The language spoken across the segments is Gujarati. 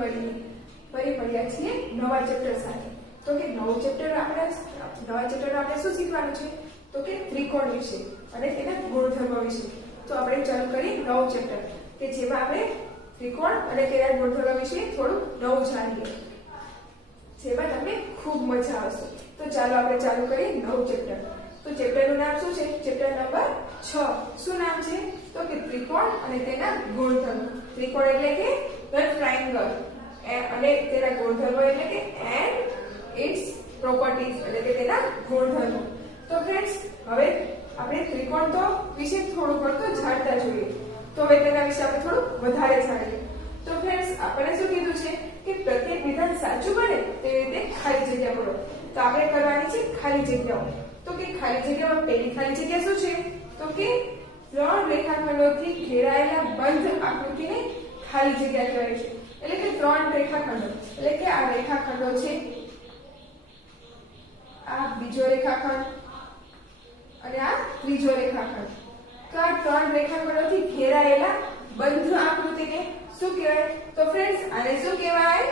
ફરી મળ્યા છીએ નવા ચેપ્ટર સાથે। તો કે નવા ચેપ્ટર આપણે શું શીખવાનું છે? તો કે ત્રિકોણ વિશે અને તેના ગુણધર્મો વિશે। તો આપણે ચાલુ કરી નવું ચેપ્ટર કે જેમાં આપણે ત્રિકોણ અને તેના ગુણધર્મો વિશે થોડું નવું જાણીએ, જેમાં તમને ખૂબ મજા આવશે। તો ચાલો આપણે ચાલુ કરીએ નવું ચેપ્ટર। તો ચેપ્ટરનું નામ શું છે? Chapter number 6। શું નામ છે? તો કે ત્રિકોણ અને તેના ગુણધર્મો। ત્રિકોણ એટલે કે ટ્રાયેંગલ અને તેના ગુણધર્મો એટલે કે એન્ડ ઇટ્સ પ્રોપર્ટીઝ એટલે કે તેના ગુણધર્મો। તો ફ્રેન્ડ્સ, હવે આપણે ત્રિકોણ તો વિશે થોડું ઘણું જાણતા જોઈએ, તો હવે તેના વિશે આપણે થોડું વધારે જાણીએ। તો ફ્રેન્ડ્સ, આપણે શું કીધું છે કે પ્રત્યેક વિધાન સાચું બને તેવી રીતે ખાલી જગ્યા પૂરો। તો આપણે કરવાની છે ખાલી જગ્યાઓ। તો કે ખાલી જગ્યામાં પહેલી ખાલી જગ્યા શું છે? તો કે ત્રણ રેખાખંડોથી ઘેરાયેલા બંધ આકૃતિને ખાલી જગ્યા કહેવાય છે। એટલે કે ત્રણ રેખાખંડો એટલે કે આ રેખાખંડો છે, આ બીજો રેખાખંડ અને આ ત્રીજો રેખાખંડ। તો આ ત્રણ રેખાખંડોથી ઘેરાયેલા બંધ આકૃતિને શું કહેવાય? તો ફ્રેન્ડ્સ, આને શું કહેવાય?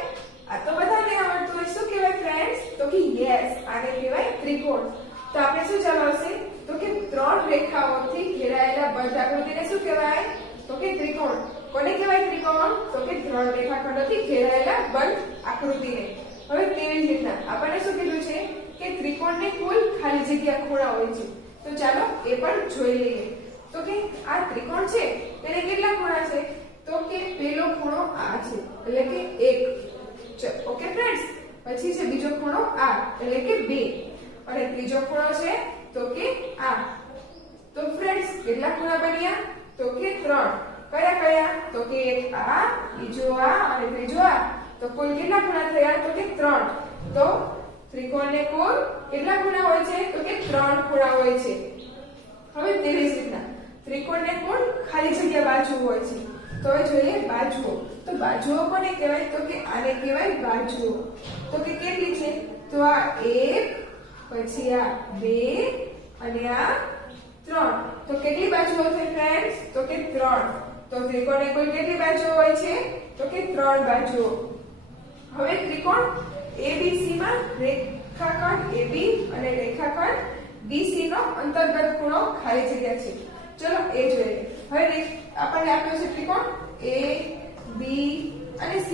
આ તો બધાને આવડતું હોય। શું કહેવાય ફ્રેન્ડ્સ? તો કે યસ, આને કહેવાય ત્રિકોણ। તો આપણે શું ચાલુ આવશે? તો કે ત્રણ રેખાઓથી ઘેરાયેલા બંધ આકૃતિને શું કહેવાય? તો કે ત્રિકોણ। કોને કહેવાય ત્રિકોણ? તો કે ત્રણ રેખાખંડોથી ઘેરાયેલા બંધ આકૃતિને। હવે તેવી જ રીતના આપણને શું કીધું છે કે ત્રિકોણને કુલ ખાલી જગ્યા ખૂણા હોય છે। તો ચાલો એ પણ જોઈ લઈએ। તો કે આ ત્રિકોણ છે તેને કેટલા ખૂણા છે? તો કે પહેલો ખૂણો આ છે એટલે કે 1, ઓકે ફ્રેન્ડ્સ। પછી છે બીજો ખૂણો આ એટલે કે 2 અને ત્રીજો ખૂણો છે તો કે આ। તો ફ્રેન્ડ્સ, કેટલા ખૂણા બન્યા? તો કે 3। કયા કયા? તો કે એક આ, બીજો આ અને ત્રીજો આ। તો કુલ કેટલા ખૂણા થયા? તો કે 3। તો ત્રિકોણને કુલ કેટલા ખૂણા હોય છે? તો કે 3 ખૂણા હોય છે। હવે તેવી જ રીતના ત્રિકોણને કુલ ખાલી જગ્યા બાજુ હોય છે। તો હવે જોઈએ બાજુઓ। તો બાજુઓ કોને કહેવાય? તો કે આને કહેવાય બાજુઓ। તો કે કેટલી છે? તો આ 1, પછી આ 2 અને આ 3। તો કેટલી બાજુઓ છે ફ્રેન્ડ્સ? તો કે 3। તો ત્રિકોણને કુલ કેટલી બાજુઓ હોય છે? તો કે 3 બાજુઓ। હવે ત્રિકોણ ABC માં રેખાખંડ AB અને રેખાખંડ BC નો અંતર્ગત ખૂણો ખાલી જગ્યા છે। ચલો એ જોઈએ। હવે આપણને આપ્યો છે ત્રિકોણ A, B અને C।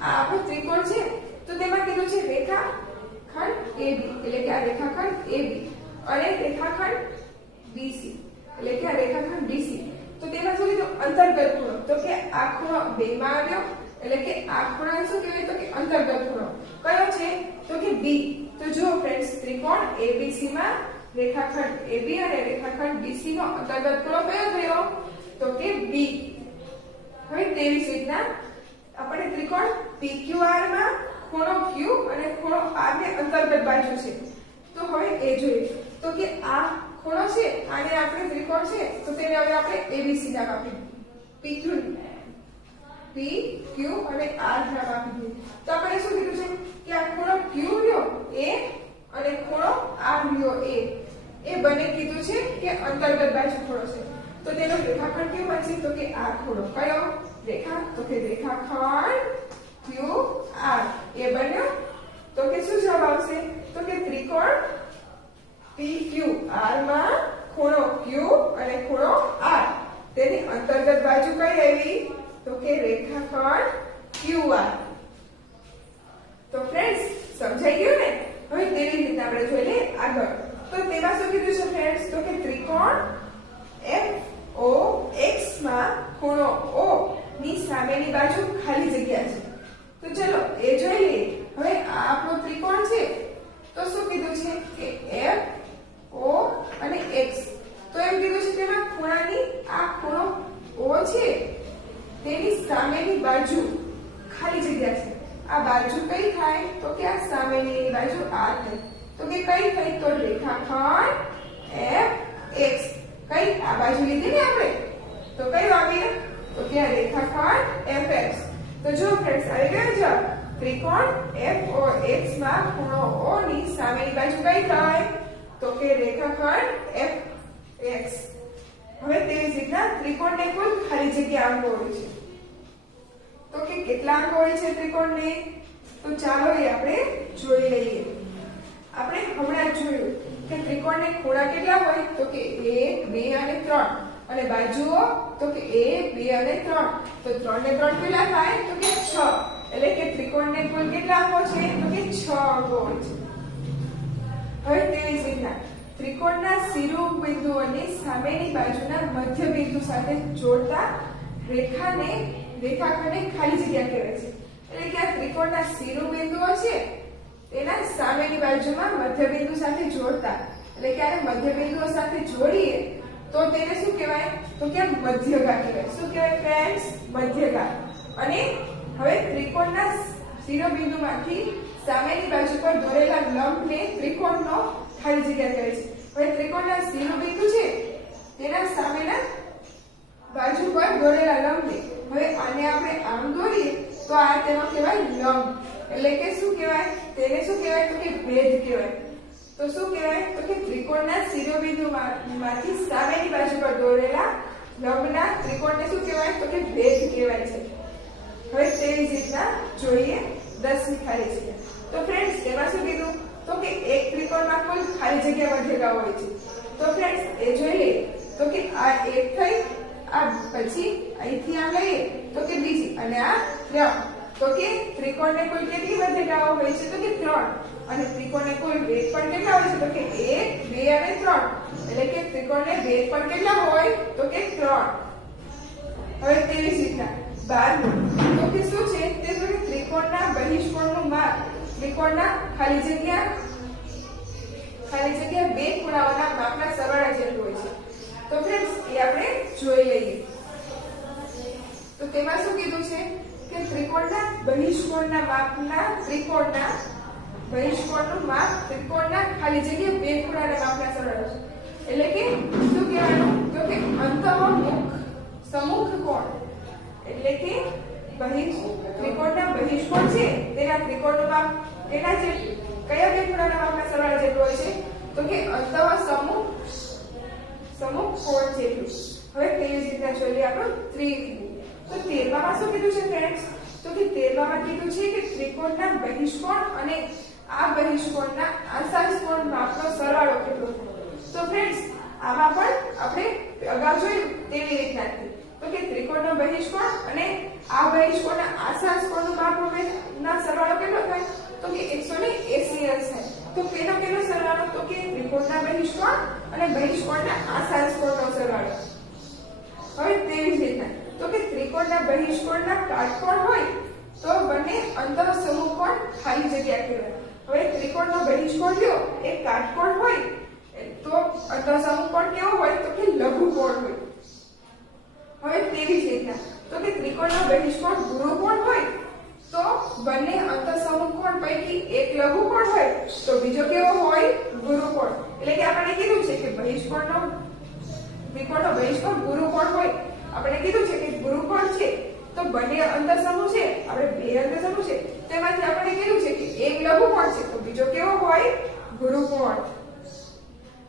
આ આપણો ત્રિકોણ છે, તો તેમાં કીધું છે રેખાખંડ AB એટલે કે આ રેખાખંડ AB અને રેખાખંડ BC એટલે કે આ રેખાખંડ BC। તો તેમાં શું કીધું? અંતર્ગત ખૂણો। તો કે આ ખૂણો 2 માં આવ્યો એટલે કે આ ખૂણાને શું કહેવાય? તો કે અંતર્ગત ખૂણો કયો છે? તો કે B। તો જો ફ્રેન્ડ્સ, ત્રિકોણ ABC માં રેખાખંડ AB અને રેખાખંડ BC નો અંતર્ગત ખૂણો કયો થયો? તો કે B। હવે તેવી જ રીતના આપણે ત્રિકોણ PQR માં ખૂણો Q અને ખૂણો R ને અંતર્ગત બાજુ છે। તો હવે એ જોઈએ। તો કે આ ખૂણો છે, આને આપણે ત્રિકોણ છે, તો તેને હવે આપણે ABC નામ આપીએ। PQ અને R નામ આપી દીધું। તો આપણે શું કીધું છે કે આ ખૂણો Q રહ્યો A અને ખૂણો R રહ્યો A, એ બંને કીધું છે કે અંતર્ગત બાજુ ખૂણો છે। તો તેનો રેખાખંડ કેવો બનશે? તો કે આ ખૂણો કયો? રેખા તો કે રેખાખંડ QR એ બન્યો। તો કે શું જવાબ આવશે? તો કે ત્રિકોણ PQR માં ખૂણો Q અને ખૂણો R, તેની અંતર્ગત બાજુ કઈ આવી? તો કે રેખાખંડ QR। તો ફ્રેન્ડ્સ, સમજાઈ ગયું ને? હવે તેવી રીતે આપણે જોઈ લઈએ આગળ। તો તેમાં શું કીધું છે ફ્રેન્ડ્સ? તો કે ત્રિકોણ FOX માં ખૂણો O ની સામેની બાજુ ખાલી જગ્યા છે। તો ચલો એ જોઈ લઈએ। હવે આ આપણો ત્રિકોણ છે, તો શું કીધું છે કે F O અને X। તો એમ કીધું છે તેમાં ખૂણાની આ ખૂણો O છે તેની સામેની બાજુ ખાલી જગ્યા છે। આ બાજુ કઈ થાય? તો કે આ સામેની બાજુ આ થાય। તો કે કઈ થઈ? તો રેખાખંડ FX। કઈ? આ બાજુ લીધી ને આપણે, તો કઈ આવ્યું? તો કે આ રેખાખંડ FX। તો જો ફ્રેન્ડ્સ, આવી ગયો જવાબ। ત્રિકોણ FOX માં ખૂણો O ની સામેની બાજુ કઈ થાય? તો કે રેખાખંડ FX। હવે તેવી જ રીતના ત્રિકોણને કુલ ખાલી જગ્યા આપવો હોય છે। તો તો કે કેટલા અંગો હોય છે ત્રિકોણને? તો ચાલો એ આપણે જોઈ લઈએ. આપણે હમણાં જ જોયું કે ત્રિકોણને ખૂણા કેટલા હોય? તો કે 1, 2 અને 3 અને બાજુઓ તો કે 1, 2 અને 3. તો 3 ને 3 કેટલા થાય? તો કે 6. એટલે કે ત્રિકોણને કુલ કેટલા અંગો છે? તો કે 6 અંગો હોય છે. હવે તેવી જ રીતના ત્રિકોણના શિરોબિંદુઓની સામેની બાજુના મધ્ય બિંદુ સાથે જોડતા રેખાખંડને ખાલી જગ્યા કહેવાય છે. એટલે કે આ ત્રિકોણના શિરોબિંદુઓ છે તેના સામેની બાજુમાં મધ્ય બિંદુ સાથે જોડતા, એટલે કે આને મધ્ય બિંદુઓ સાથે જોડીએ તો તેને શું કહેવાય? તો કે મધ્યગા કહેવાય. શું કહેવાય ફ્રેન્ડ્સ? મધ્યગા. અને હવે ત્રિકોણના શિરોબિંદુમાંથી સામેની બાજુ પર દોરેલા લંબને ત્રિકોણનો ખાલી જગ્યા કહે છે. હવે ત્રિકોણના શિરોબિંદુ છે તેના સામેના બાજુ પર દોરેલા લંબને હવે આને આપણે આમ દોરીએ તો આ તેનો કહેવાય લંબ. એટલે કે શું કહેવાય? તેને શું કહેવાય? તો કે ભેદ કહેવાય. તો શું કહેવાય? તો કે ત્રિકોણના શિરોબિંદુમાંથી સામેની બાજુ પર દોરેલા લંબના ત્રિકોણને શું કહેવાય? તો કે ભેદ કહેવાય છે. હવે તેવી જ રીતના જોઈએ 10મી ખાલી જગ્યા. તો ફ્રેન્ડ્સ એમાં શું કીધું? તો કે એક ત્રિકોણમાં કુલ ખાલી જગ્યા મધ્યગા હોય છે. તો ફ્રેન્ડ્સ એ જોઈ લઈએ. તો કે આ એક થઈ, આ પછી અહીંથી આમ લઈએ તો કે બીજી અને આ 3. તો કે ત્રિકોણને કુલ કેટલી મધ્યગાઓ હોય છે? તો કે 3. અને ત્રિકોણને કુલ ભેદ પણ કેટલા હોય છે? તો કે 1, 2 અને 3. એટલે કે ત્રિકોણને ભેદ પણ કેટલા હોય? તો કે 3. હવે તેવી જ રીતના 12 તો કે શું છે? તે તો કે ત્રિકોણના બહિષ્કોણનું માપ ત્રિકોણના ખાલી જગ્યા બે ખૂણાઓના માપના સરવાળા જેટલું હોય છે. તો ફ્રેન્ડ્સ એ આપણે જોઈ લઈએ. તો તેમાં શું કીધું છે કે ત્રિકોણના બહિષ્કોણના માપના ત્રિકોણના બહિષ્કોણનું માપ ત્રિકોણના ખાલી જગ્યા બે ખૂણાના માપના સરવાળા છે. એટલે કે શું કહેવાનું? તો કે અંતઃમુખ સમુખ કોણ, એટલે કે ત્રિકોણના બહિષ્કોણ છે તેના ત્રિકોણનું માપ એના જે કયા બે ખૂણાના માપના સરવાળા જેટલું હોય છે? તો કે અંતઃસમુખ કોણ જેટલું. હવે તેવી જ રીતના જોઈએ આપણું ત્રિકોણ. તો 13માં શું કીધું છે ફ્રેન્ડ્સ? તો કે 13માં કીધું છે કે ત્રિકોણના બહિષ્કોણ અને આ બહિષ્કોણના આંશાંશ કોણ માપનો સરવાળો કેટલો થાય. તો ફ્રેન્ડ્સ આમાં પણ આપણે અગાઉ જોયું તેવી રીતના તો કે ત્રિકોણનો બહિષ્કોણ અને આ બહિષ્કોણના આંશાંશ કોણનું માપના સરવાળો કેટલો થાય? તો કે 180 અંશ થાય. તો કેનો સરવાળો? તો કે ત્રિકોણના બહિષ્કોણ અને બહિષ્કોણના આંશાંશ કોણનો સરવાળો. હવે તેવી જ રીતના તો કે ત્રિકોણના બહિષ્કોણના કાટકોણ હોય તો બંને અંતઃસમૂહ કોણ ખાલી જગ્યા કહેવાય. હવે ત્રિકોણનો બહિષ્કોણ લ્યો એ કાટકોણ હોય તો અંતઃસમૂહ કોણ કેવો હોય? તો કે લઘુકોણ હોય. હવે તેવી જ રીતના તો કે ત્રિકોણનો બહિષ્કોણ ગુરુકોણ હોય તો બંને અંતઃસમૂહ કોણ પૈકી એક લઘુકોણ હોય તો બીજો કેવો હોય? ગુરુકોણ. એટલે કે આપણે કીધું છે કે ત્રિકોણનો બહિષ્કોણ ગુરુકોણ હોય. આપણે કીધું છે કે ગુરુકોણ છે તો બંને અંતઃસમૂહ છે, આપણે બે અંતઃસમૂહ છે તેમાંથી આપણે કીધું છે કે એક લઘુકોણ છે તો બીજો કેવો હોય? ગુરુકોણ.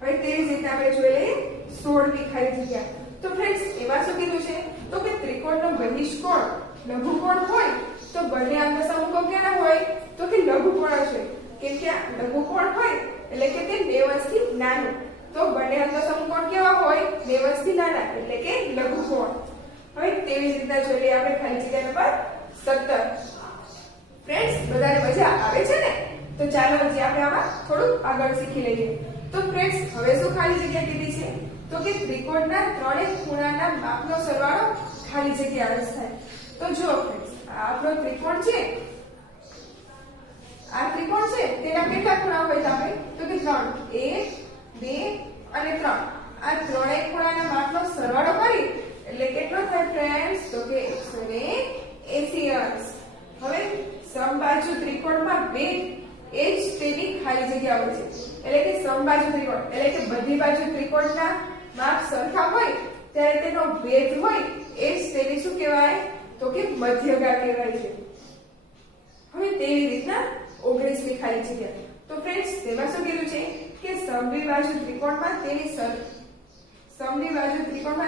હવે તેવી જ રીતે આપણે જોઈ લઈએ 16મી ખાલી જગ્યા. તો ફ્રેન્ડ્સ એમાં શું કીધું છે? તો કે ત્રિકોણનો બહિષ્કોણ લઘુકોણ હોય તો બંને અંતઃસમૂહો કેવા હોય? તો કે લઘુકોણ છે. કેમ કે આ લઘુકોણ હોય એટલે કે તે 2 અંશથી નાનું. તો બંને અંતઃસમૂહ કોણ કેવા હોય? 2 અંશથી નાના એટલે કે લઘુકોણ. હવે તેવી જ રીતના જોઈ લઈએ આપણે ખાલી જગ્યા નંબર 17. ફ્રેન્ડ્સ બધાને મજા આવે છે ને? તો ચાલો હજી આપણે આમાં થોડું આગળ શીખી લઈએ. તો ફ્રેન્ડ્સ હવે શું ખાલી જગ્યા કીધી છે? તો કે ત્રિકોણના ત્રણેય ખૂણાના માપનો સરવાળો ખાલી જગ્યા અંશ થાય. તો જો ફ્રેન્ડ્સ આ આપણો ત્રિકોણ છે, આ ત્રિકોણ છે તેના કેટલા ખૂણા હોય આપણે? તો કે 3, 1, 2 અને 3. આ ત્રણેય ખૂણાના માપનો સરવાળો કરી એટલે કેટલો થાય ફ્રેન્ડ્સ? તો કે 180 અંશ. હવે સમબાજુ ત્રિકોણમાં બે એ જ તેની ખાલી જગ્યા હોય છે. એટલે કે સમબાજુ ત્રિકોણ એટલે કે બધી બાજુ ત્રિકોણના માપ સરખા હોય ત્યારે તેનો ભેદ હોય એ જ તેની શું કહેવાય? તો કે મધ્યગા કહેવાય છે. હવે તેવી રીતના 19મી ખાલી જગ્યા. તો ફ્રેન્ડ્સ તેમાં શું કીધું છે કે સમદ્વિબાજુ ત્રિકોણમાં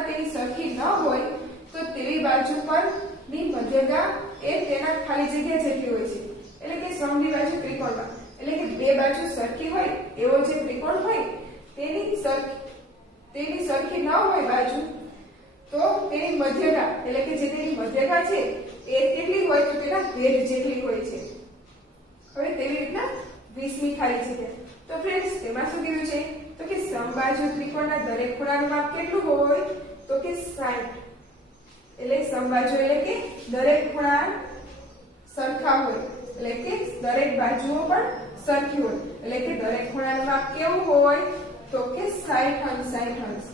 તેની સરખી ન હોય તો તેવી બાજુ પરની મધ્યગા એ તેના ખાલી જગ્યા જેટલી હોય છે. એટલે કે સમદ્વિબાજુ ત્રિકોણમાં એટલે કે બે બાજુ સરખી હોય એવો જે ત્રિકોણ હોય તેની સરખી ન હોય બાજુ તો તેની મધ્યતા એટલે કે જે તેની મધ્યતા છે એ કેટલી હોય તો તેના ભેદ જેટલી હોય છે. હવે તેવી રીતના 20મી ખાલી જગ્યા. તો ફ્રેન્ડ્સ તેમાં શું કીધું છે તો કે સમબાજુ ત્રિકોણના દરેક ખૂણાનું માપ કેટલું હોય તો કે 60. એટલે સમબાજુ એટલે કે દરેક ખૂણા સરખા હોય એટલે કે દરેક બાજુઓ પણ સરખી હોય એટલે કે દરેક ખૂણાનું માપ કેવું હોય તો કે 60 અંશ 60 અંશ.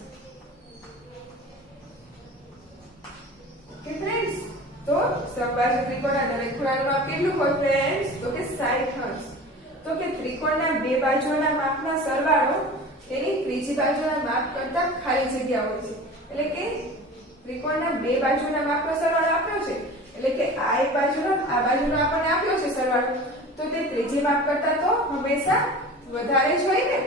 કે ફ્રેન્ડ્સ તો સમબાજુ ત્રિકોણના દરેક ખૂણાનું માપ કેટલું હોય ફ્રેન્ડ્સ તો કે 60 અંશ. તો કે ત્રિકોણના બે બાજુઓના માપનો સરવાળો તેની ત્રીજી બાજુના માપ કરતાં ખાલી જગ્યા હોય છે. એટલે કે ત્રિકોણના બે બાજુના માપનો સરવાળો આપ્યો છે એટલે કે આ એક બાજુનો આ બાજુનો આપણને આપ્યો છે સરવાળો તો તે ત્રીજી માપ કરતાં તો હંમેશા વધારે જ હોય ને.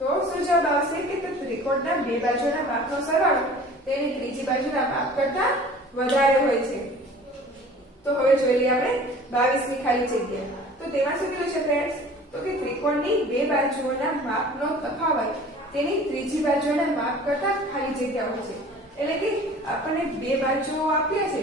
તો શું જવાબ આવશે કે ત્રિકોણના બે બાજુના માપનો સરવાળો તેની ત્રીજી બાજુના માપ કરતાં વધારે હોય છે. તો હવે જોઈ લઈએ આપણે 22મી ખાલી જગ્યા. તો તેમાં શું કીધું છે ફ્રેન્ડ્સ તો કે ત્રિકોણની બે બાજુઓના માપનો તફાવત તેની ત્રીજી બાજુના માપ કરતાં ખાલી જગ્યા હોય છે. એટલે કે આપણને બે બાજુઓ આપ્યા છે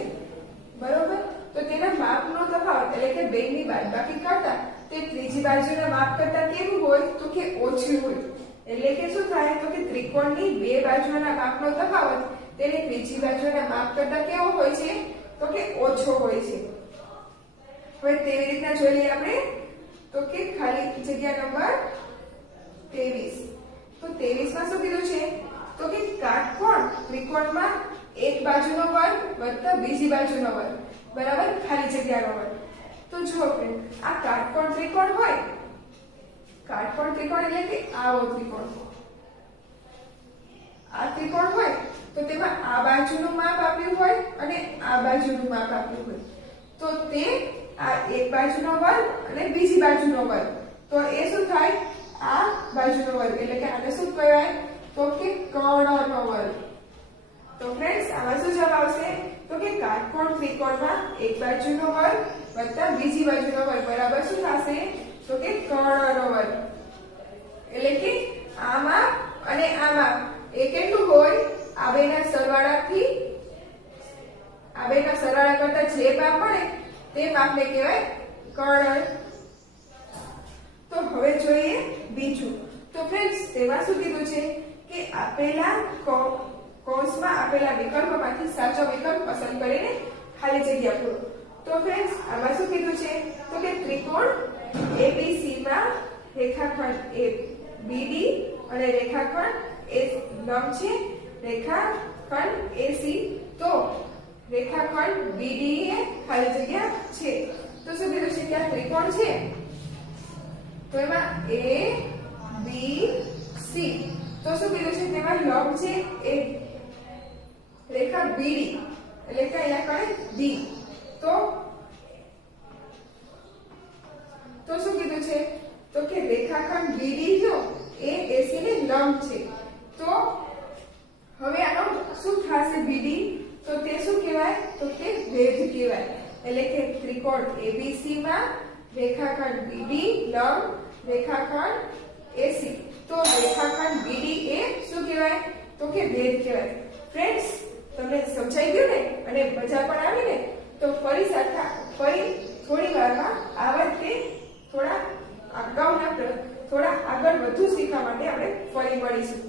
બરોબર તો તેના માપનો તફાવત એટલે કે બેની બાદબાકી કરતા તે ત્રીજી બાજુના માપ કરતાં કેવું હોય તો કે ઓછું હોય. એટલે કે શું થાય તો કે ત્રિકોણની બે બાજુઓના માપનો તફાવત તેની ત્રીજી બાજુના માપ કરતાં કેવો હોય છે તો કે ઓછો હોય છે. હવે તેવી રીતના જોઈ લઈએ આપણે તો કે ખાલી જગ્યા નંબર 23. તો 23માં શું કીધું છે તો કે કાટકોણ ત્રિકોણમાં એક બાજુનો વર્ગ વત્તા બીજી બાજુનો વર્ગ બરાબર ખાલી જગ્યાનો વર્ગ. તો જુઓ ફ્રેન્ડ આ કાટકોણ ત્રિકોણ હોય કાટકોણ ત્રિકોણ એટલે કે આવો ત્રિકોણ આ ત્રિકોણ હોય તો તેમાં આ બાજુનું માપ આપ્યું હોય અને આ બાજુનું માપ આપ્યું હોય તો તે આ એક બાજુનો વર્ગ અને બીજી બાજુનો વર્ગ તો એ શું થાય આ બાજુનો વર્ગ એટલે કે આને શું કહેવાય તો કે કર્ણનો વર્ગ. તો ફ્રેન્ડ્સ આમાં શું જવાબ આવશે તો કે કાટકોણ ત્રિકોણમાં એક બાજુનો વર્ગ વત્તા બીજી બાજુનો વર્ગ બરાબર શું થશે તો કે કર્ણનો વર્ગ. એટલે કે આમાં અને આમાં એ કેટલું હોય આ બેના સરવાળાથી આ બેના સરવાળા કરતા જે માપ મળે તે માપને કહેવાય કર્ણ. તો હવે જોઈએ બીજું. તો ફ્રેન્ડ્સ તેમાં શું કીધું છે કે આપેલા કૌંસમાં આપેલા વિકલ્પોમાંથી સાચો વિકલ્પ પસંદ કરીને ખાલી જગ્યા પૂરો. તો ફ્રેન્ડ્સ આમાં શું કીધું છે તો કે ત્રિકોણ ABC માં રેખાખંડ ABD અને રેખાખંડ લંબ છે રેખાખંડ AC તો રેખાખંડ BD એ ખાલી જગ્યા છે. તો શું કીધું છે કે આ ત્રિકોણ છે તો એમાં ABC તો શું કીધું છે તેમાં લંબ છે A રેખા BD એટલે કે અહીંયા કણે D તો શું કીધું છે તો કે રેખાખંડ BD જો એ AC ને લંબ છે. તો હવે આનો શું થશે BD તો તે શું કહેવાય તો કે ભેદ કહેવાય. એટલે કે ત્રિકોણ ABC માં રેખાખંડ BD લંબ રેખાખંડ AC તો રેખાખંડ BD એ શું કહેવાય તો કે ભેદ કહેવાય. ફ્રેન્ડ્સ તમને સમજાઈ ગયું ને અને મજા પણ આવી ને તો ફરી થોડી વારમાં આવા તે થોડા આગળ વધુ શીખવા માટે આપણે ફરી મળીશું.